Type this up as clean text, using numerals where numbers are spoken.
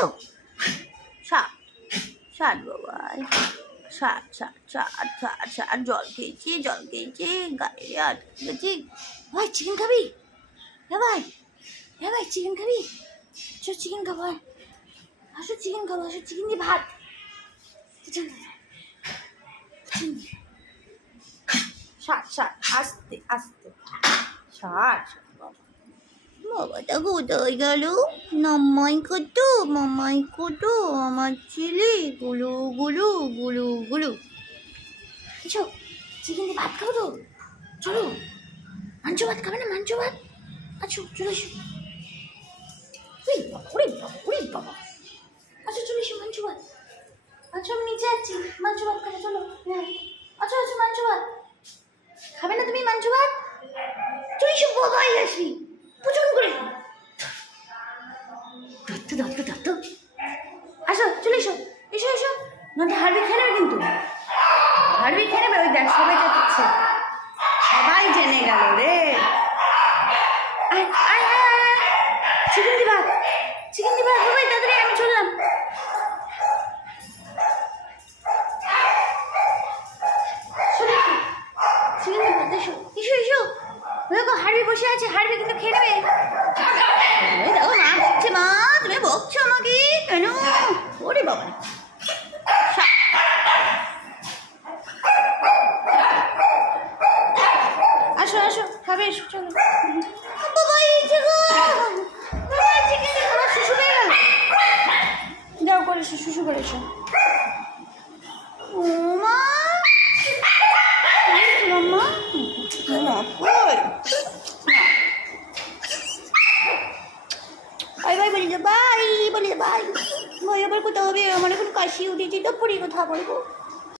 এসো ষাট ষাট বাবা ষাট ষাট ষাট ষাট ষাট জল খেয়েছি গায়ে আটকে গেছি। ভাই চিকেন খাবি? হ্যাঁ ভাই চিকেন খাবি? চল চিকেন খাবো। আসো চিকেন খাবো, আসো চিকেন দিয়ে ভাত। ষাট ষাট আস্তে আস্তে ষাট। বাবাটা কোথায় গেল? মামাই কত আমার ছেলে গুলু গুলু গুলু গুলু। এসো চিকেন দিয়ে ভাত খাবো তো, চলো। মাংস ভাত খাবে না? মাংস ভাত আচ্ছা চলে এসো। ওরে বাবা আচ্ছা চলে এসো মাংস ভাত। আচ্ছা আমি নিচে যাচ্ছি, মাংস ভাত খাবে চলো। আচ্ছা মাংস ভাত খাবে না তুমি? মাংস ভাত চলে এসো বাবাই আসি পুচুন করে ধরতো আসো চলে এসো নয়তো হারবি খেয়ে নেবে, কিন্তু হারবি খেয়ে নেবে। ওই দেখ সবাই যাচ্ছে, সবাই জেনে গেল রে। চিকেন দি ভাত বাবাই তাড়াতাড়ি আমি চললাম। চিকেন দি ভাত এসো দেখো হারবি বসে আছে, হারবি কিন্তু খেয়ে নেবে। দেখো মা বকছে, মা তুমি বকছো আমাকে কেন? ওরে বাবা আসো খাবে এসো চলো। বাবা এই চিকেন আমার শুশু পেয়ে গেল। যাও করে এসো, শুশু করে এসো। ও মা মাম্মা বাই বলি বাই আবার কোথাও হবে? আমার এখন কাশি উঠেছি তো পরে কথা বলবো।